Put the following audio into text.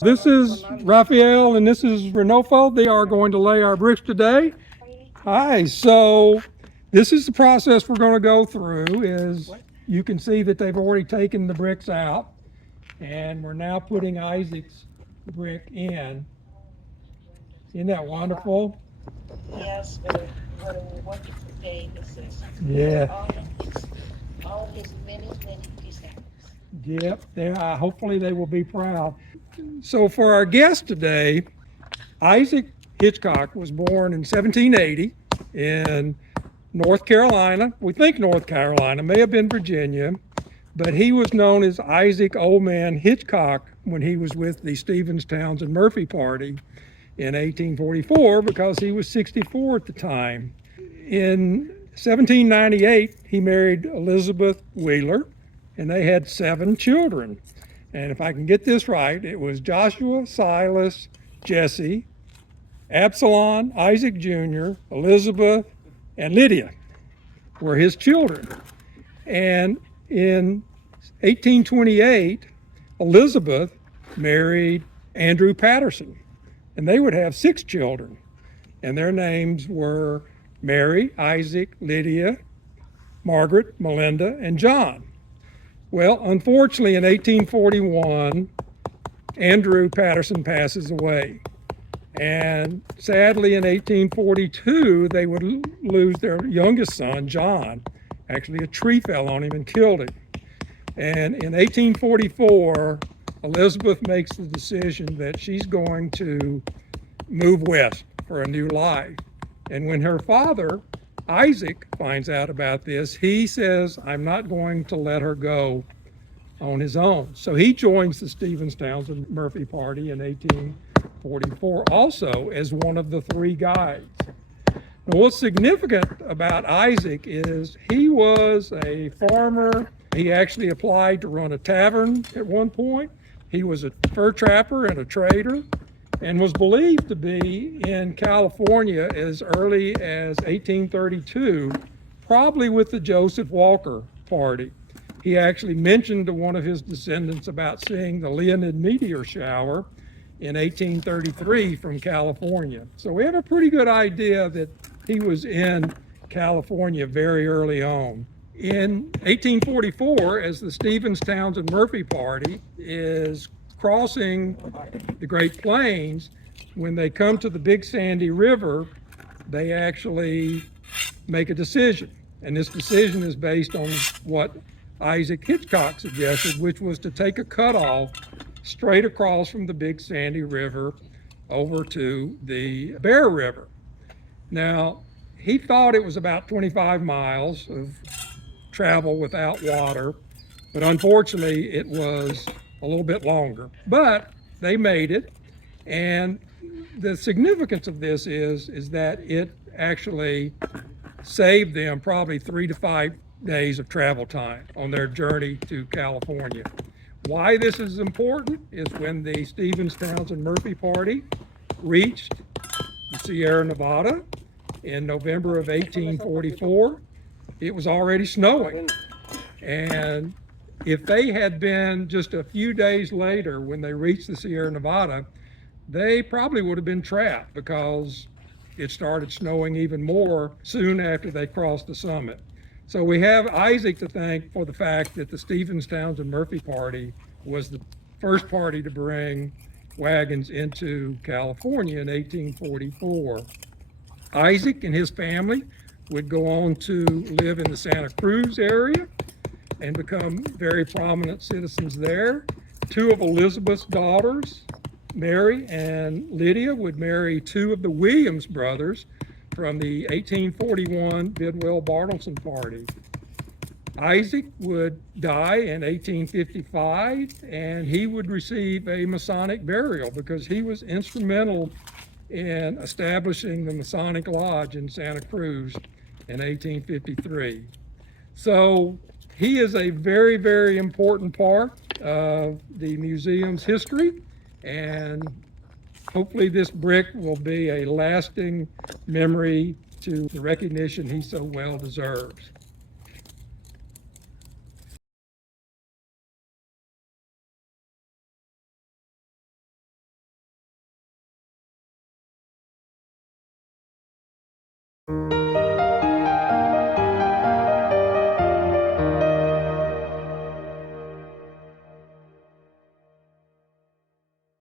This is Raphael and this is Renofo. They are going to lay our bricks today. Hi, so this is the process we're going to go through. Is you can see that they've already taken the bricks out and we're now putting Isaac's brick in. Isn't that wonderful? Yes, but what a wonderful day this is. Yeah. All his many, many descendants. Yep, hopefully they will be proud. So for our guest today, Isaac Hitchcock was born in 1780 in North Carolina. We think North Carolina, may have been Virginia, but he was known as Isaac Old Man Hitchcock when he was with the Stephens-Townsend-Murphy Party in 1844 because he was 64 at the time. In 1798, he married Elizabeth Wheeler, and they had 7 children. And if I can get this right, it was Joshua, Silas, Jesse, Absalom, Isaac Jr., Elizabeth, and Lydia were his children. And in 1828, Elizabeth married Andrew Patterson, and they would have 6 children. And their names were Mary, Isaac, Lydia, Margaret, Melinda, and John. Well, unfortunately, in 1841, Andrew Patterson passes away. And sadly, in 1842, they would lose their youngest son, John. Actually, a tree fell on him and killed him. And in 1844, Elizabeth makes the decision that she's going to move west for a new life. And when her father, Isaac, finds out about this, he says, I'm not going to let her go on his own. So he joins the Stephens-Townsend-Murphy Party in 1844 also as one of the 3 guides. Now, what's significant about Isaac is he was a farmer. He actually applied to run a tavern at one point. He was a fur trapper and a trader, and was believed to be in California as early as 1832, probably with the Joseph Walker Party. He actually mentioned to one of his descendants about seeing the Leonid meteor shower in 1833 from California. So we have a pretty good idea that he was in California very early on. In 1844, as the Stephens-Townsend-Murphy Party is crossing the Great Plains, when they come to the Big Sandy River, they actually make a decision. And this decision is based on what Isaac Hitchcock suggested, which was to take a cutoff straight across from the Big Sandy River over to the Bear River. Now, he thought it was about 25 miles of travel without water, but unfortunately it was a little bit longer. But they made it, and the significance of this is that it actually saved them probably 3 to 5 days of travel time on their journey to California. Why this is important is when the Stephens-Townsend-Murphy Party reached the Sierra Nevada in November of 1844, it was already snowing. And if they had been just a few days later when they reached the Sierra Nevada, they probably would have been trapped because it started snowing even more soon after they crossed the summit. So we have Isaac to thank for the fact that the Stephens-Townsend-Murphy Party was the first party to bring wagons into California in 1844. Isaac and his family would go on to live in the Santa Cruz area and become very prominent citizens there. 2 of Elizabeth's daughters, Mary and Lydia, would marry 2 of the Williams brothers from the 1841 Bidwell-Bartleson Party. Isaac would die in 1855, and he would receive a Masonic burial because he was instrumental in establishing the Masonic Lodge in Santa Cruz in 1853. So he is a very, very important part of the museum's history, and hopefully this brick will be a lasting memory to the recognition he so well deserves. you.